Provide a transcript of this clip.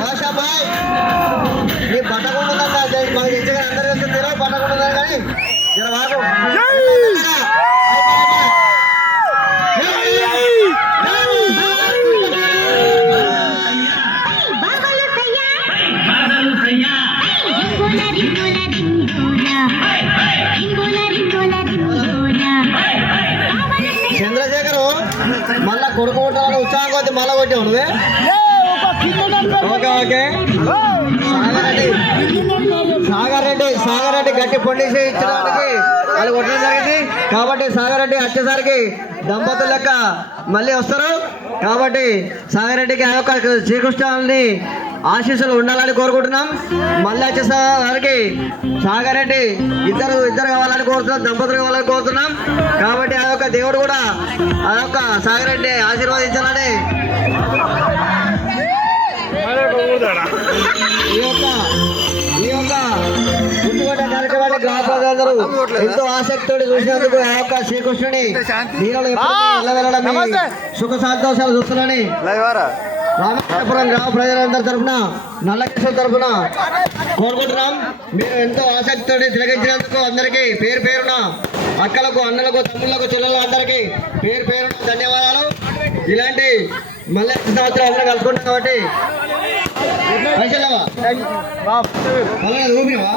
భాషాబాయ్ నీ పట్టకుండా మాకు ఇచ్చగా అందరూ వెళ్తుంది పట్టకుండా కానీ జర బాగు చంద్రశేఖరు మళ్ళా కొడుకు కొట్టాలని ఉత్సాహం కొద్ది మళ్ళా కొట్టావు నువ్వే ఓకే ఓకే సాగర్ రెడ్డి గట్టి పొండేసి ఇచ్చడానికి వాళ్ళు కొట్టడం జరిగింది కాబట్టి సాగర్ రెడ్డి వచ్చేసరికి దంపతుల లెక్క మళ్ళీ వస్తారు కాబట్టి సాగర్ రెడ్డికి ఆ యొక్క శ్రీకృష్ణుని ఆశీస్సులు ఉండాలని కోరుకుంటున్నాం మళ్ళీ వచ్చేసరికి సాగర్ రెడ్డి ఇద్దరు కావాలని కోరుతున్నాం దంపతులు కావాలని కోరుతున్నాం కాబట్టి ఆ యొక్క దేవుడు కూడా ఆ యొక్క సాగర్ రెడ్డి ఆశీర్వదించాలని ఈ యొక్క గుర్తుపట్టే కార్యక్రమాన్ని గ్రామ ప్రజలందరూ ఎంతో ఆసక్తితో చూసినందుకు ఆ యొక్క శ్రీకృష్ణుని సుఖ సంతోషాలు చూస్తున్నాని రామకృష్ణపురం గ్రామ ప్రజలందరి తరఫున నల్లకృష్ణ తరఫున కోరుకుంటున్నాం. మీరు ఎంతో ఆసక్తితో తిలగించినందుకు అందరికీ పేరు పేరున అక్కలకు అన్నలకు తమ్ముళ్లకు చెల్లెలకు అందరికీ పేరు పేరున ధన్యవాదాలు. ఇలాంటి మళ్ళీ సంవత్సరం అందరూ కలుసుకుంటాం కాబట్టి పైసలు ఊపినవా